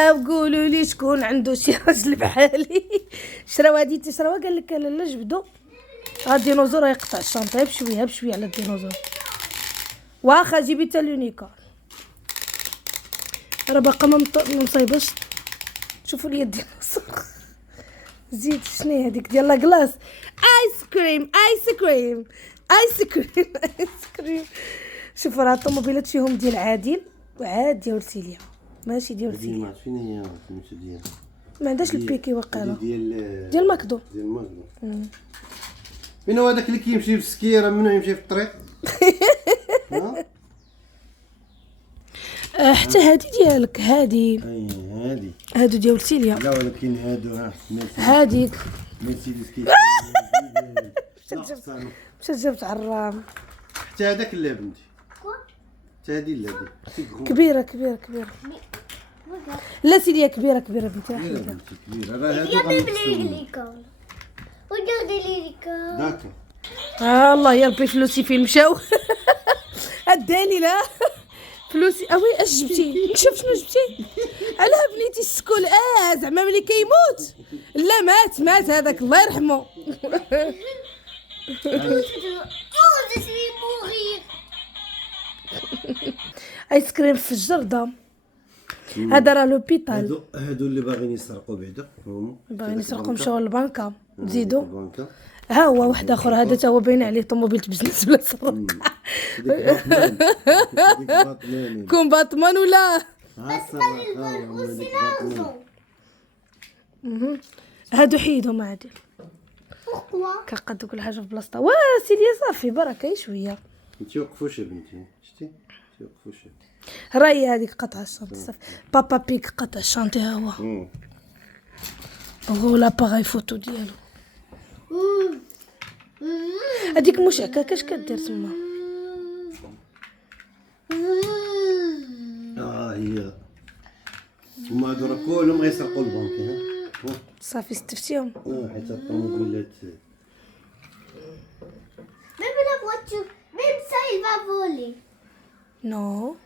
قولوا لي شكون عنده شي راجل بحالي شراو هادي تشراوها قال لك لا جبدو هاد الديناصور يقطع الشنطه بشويه بشويه على الديناصور. واخا جيبي حتى لونيكورن راه باقا ما مصايباش. شوفوا لي الديناصور زيد شنو هذيك ديال لا كلاص ايس كريم ايس كريم ايس كريم ايس كريم. شوفوا راه الطوموبيلات فيهم ديال عادل وعاد ديال سيليا ماشي ديال سيليا. فين هي سميتو ديال ما عندهاش البيكي واقيلا ديال ماكدو. فين هو هذاك اللي كيمشي بالسكيره ممنوع يمشي في الطريق. حتى هادي ديالك هادي هادي هادو ديال سيليا. لا ولكن هادو هاديك مرسيدس كي مشات جابت عرام. حتى هذاك لا بنتي حتى هادي لا كبيره كبيره لا سيليا كبيره بنتي. كبيره راه هادو داكو. الله يا ربي فلوسي فين مشاو. اداني لا فلوسي اوي اش جبتي شوف شنو جبتي علاه بنيتي السكول زعما ملي كيموت لا مات هذاك الله يرحمه. ايس كريم في الجرده هذا راه لوبيتال. هادو اللي باغيين يسرقوا بعدا باغيين يسرقوا مشاو للبنكه نزيدو. ها هو واحد اخر هذا تا هو باين عليه طوموبيل بزنس ولا سرق. كون باتمان ولا هادو حيدهم عادل كنقد كل حاجه في بلاصتها. وا سيدي صافي بركه شويه انت وقفوش بنتي شتي وقفوش راهي هذيك قطع الشنطه صافي. بابا بيك قطع الشنطه ها هو لاباغاي فوتو ديالو. هذيك مش هكاك اش كدير تما. هي تما هادو راه كلهم غيسرقوا البنك. صافي استفتيهم. حيت الطوموبيلات Même la voiture, même ça il va voler. Non.